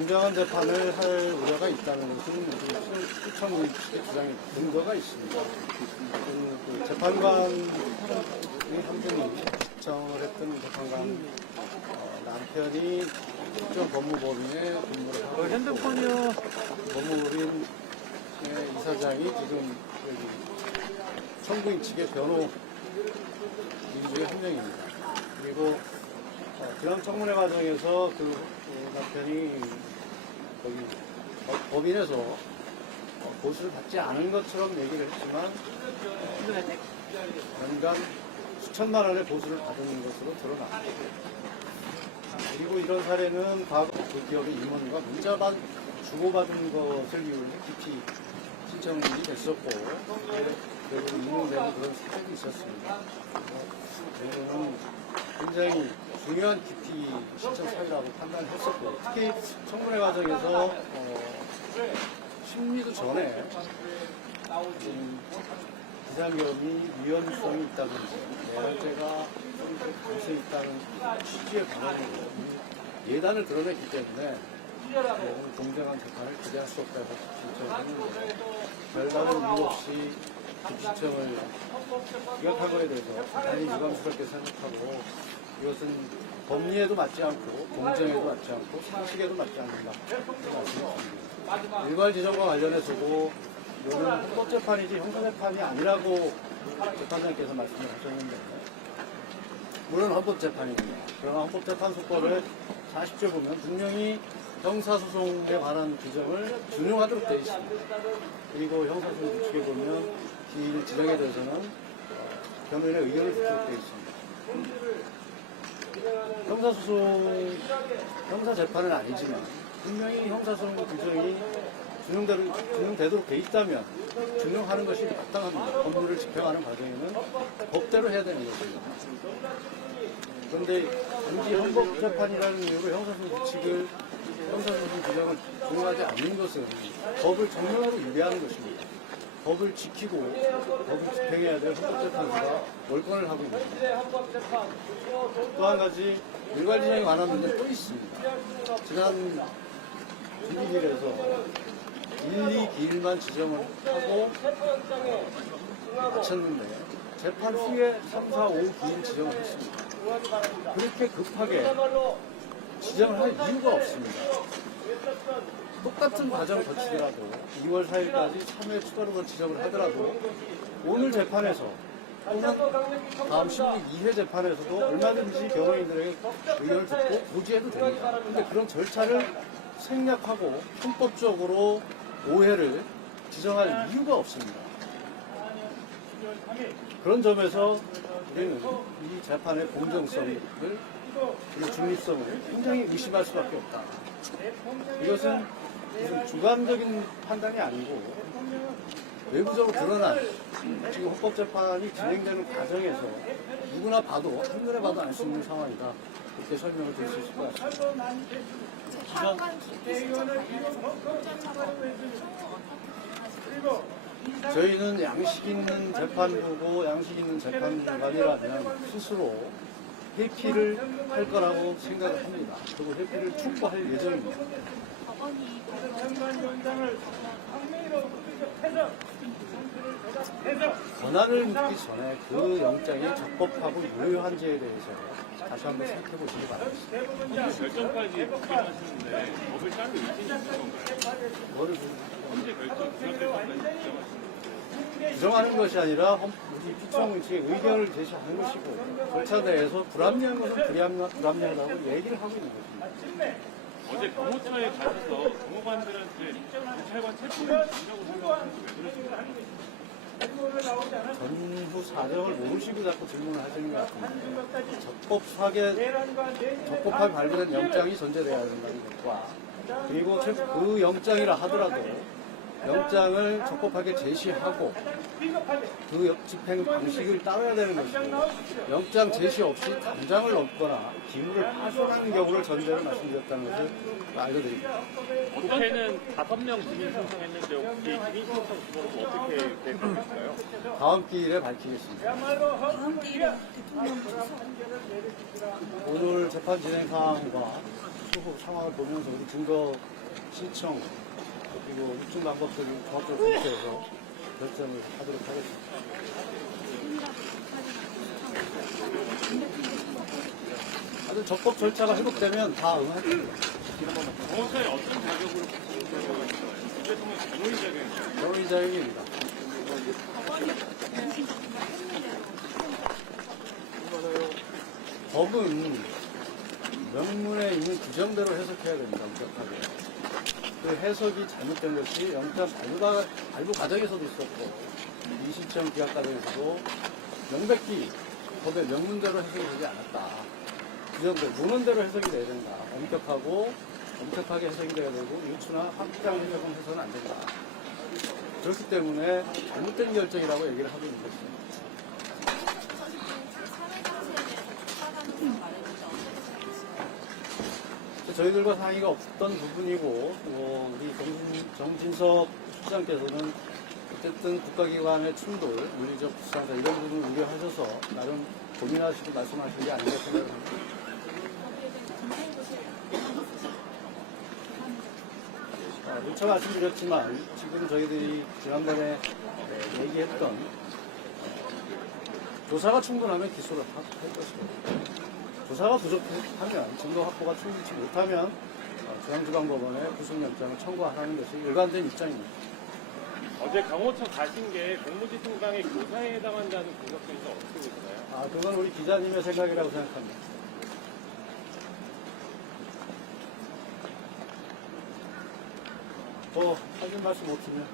공정한 재판을 할 우려가 있다는 것은 시청 측의 주장에 근거가 있습니다. 그 재판관이 한 분이 시청을 했던 재판관 남편이 특정 법무법인에 근무를 하고 핸드폰이요. 법무법인 이사장이 지금 청구인 측의 변호 인주의 한 명입니다. 그리고 지난 청문회 과정에서 그 남편이 거기 법인에서 보수를 받지 않은 것처럼 얘기를 했지만 연간 수천만 원의 보수를 받은 것으로 드러났습니다. 그리고 이런 사례는 과거 그 기업의 임원과 문자만 주고받은 것을 이유로 깊이 신청이 됐었고 그리고 인용되는 그런 사례도 있었습니다. 이거는 굉장히 중요한 기피 신청 사유라고 판단했었고 특히 청문회 과정에서 심리도 전에 비상계엄이 위헌성이 있다든지 내란죄가 가능성이 있다는 취지의 발언으로 예단을 드러냈기 때문에 공정한 재판을 기대할 수 없다고 신청을 했는데 별다른 이유 없이 기피신청을 기각한 것에 대해서 대단히 유감스럽게 생각하고 이것은 법리에도 맞지 않고 공정에도 맞지 않고 상식에도 맞지 않는다. 말씀드립니다. 일괄 지정과 관련해서도 이거는 헌법재판이지 형사재판이 아니라고 재판장께서 말씀을 하셨는데 물론 헌법재판입니다. 그러나 헌법재판소법의 40조 보면 분명히 형사소송에 관한 규정을 준용하도록 되어 있습니다. 그리고 형사소송 규칙에 보면 기일 지정에 대해서는 변호인의 의견을 듣도록 되어 있습니다. 형사재판은 아니지만 분명히 형사소송 규정이 준용되도록 되어 있다면 준용하는 것이 마땅합니다. 법률을 집행하는 과정에는 법대로 해야 되는 것입니다. 그런데 단지 헌법재판이라는 이유로 형사소송 규칙을 형사소송 규정을 준용하지 않는 것은 법을 정면으로 위배하는 것입니다. 법을 지키고 법을 집행해야 될 헌법재판소가 월권을 하고 있습니다. 또 한 가지 일괄지정에 관한 문제 또 있습니다. 지난 비기일에서 1, 2기일만 지정을 하고 마쳤는데 재판 후에 3, 4, 5기일 지정을 했습니다. 그렇게 급하게 지정을 할 이유가 없습니다. 똑같은 과정을 거치더라도 2월 4일까지 3회 추가로 지정을 하더라도 오늘 재판에서 또는 다음 12회 재판에서도 얼마든지 변호인들에게 의견을 듣고 고지해도 됩니다. 그런데 그런 절차를 생략하고 헌법적으로 오해를 지정할 이유가 없습니다. 그런 점에서 우리는 이 재판의 공정성을 그리고 중립성을 굉장히 의심할 수밖에 없다. 이것은 무슨 주관적인 판단이 아니고 외부적으로 드러난 지금 헌법재판이 진행되는 과정에서 누구나 봐도 한눈에 봐도 알 수 있는 상황이다. 그렇게 설명을 드릴 수 있을 것 같습니다. 재판관 기피 신청 관련해서 공정차가 향후 어떻게 저희는 양식 있는 재판부고 양식 있는 재판관이라면 스스로 회피를 할 거라고 생각을 합니다. 그리고 회피를 촉구할 예정입니다. 법원이 권한을 묻기 전에 그 영장이 적법하고 유효한지에 대해서 다시 한번 생각해 보시기 바랍니다. 결정까지 결정하시는데 법을 따로 의견이 있는 건가요? 뭐를 현재 결정까지 규정하는 것이 아니라 우리 피청의 의견을 제시하는 것이고 절차 내에서 불합리한 것은 불합리하다고 얘기를 하고 있는 것입니다. 어제 경호처에 가셔서 경호관들한테 경찰관 체포를 준다고 생각하는데 왜 그러시나요? 전후 사정을 모르시고 자꾸 질문을 하시는 것 같은데 적법하게 발부된 영장이 존재돼야 된다는 것과 그리고 그 영장이라 하더라도 영장을 적법하게 제시하고 그 집행 방식을 따라야 되는 것이고 영장 제시 없이 담장을 넘거나 기물을 파손하는 경우를 전제로 말씀드렸다는 것을 알려드립니다. 국회는 5명 증인 신청했는데 혹시 증인 신청 규모는 어떻게 될 건가요? 다음 기일에 밝히겠습니다. 다음 기일에 대통령 주소 오늘 재판 진행 상황과 수후 상황을 보면서 우리 증거 신청 그리고 입증 방법들을 종합적으로 검토해서 결정을 하도록 하겠습니다. 아주 적법 절차가 회복되면 다 응할 겁니다. 변호사의 어떤 자격으로 변호사가 있어요? 이 대통령 변호인 자격인가요? 변호인 자격입니다. 법은 명문에 있는 규정대로 해석해야 됩니다. 엄격하게. 그 해석이 잘못된 것이 영장 발부 과정에서도 있었고 이시청 기각 과정에서도 명백히 법의 명문대로 해석이 되지 않았다. 규정대로 문헌대로 해석이 돼야 된다. 엄격하게 해석이 돼야 되고 유추나 확장 해석은 해서는 안 된다. 그렇기 때문에 잘못된 결정이라고 얘기를 하고 있는 것입니다. 저희들과 상의가 없던 부분이고 우리 정진석 수장께서는 어쨌든 국가기관의 충돌, 물리적 불상사 이런 부분을 우려하셔서 나름 고민하시고 말씀하신 게 아닌가 생각합니다. 누차 말씀드렸지만 지금 저희들이 지난번에 얘기했던 조사가 충분하면 기소를 할 것이고 조사가 부족하면 증거 확보가 충분치 못하면 중앙지방법원에 구속영장을 청구하라는 것이 일관된 입장입니다. 어제 강호청 가신 게 공무집행방해 교사에 해당한다는 분석에서 어떻게 보시나요? 그건 우리 기자님의 생각이라고 생각합니다. 하신 말씀 못 드리면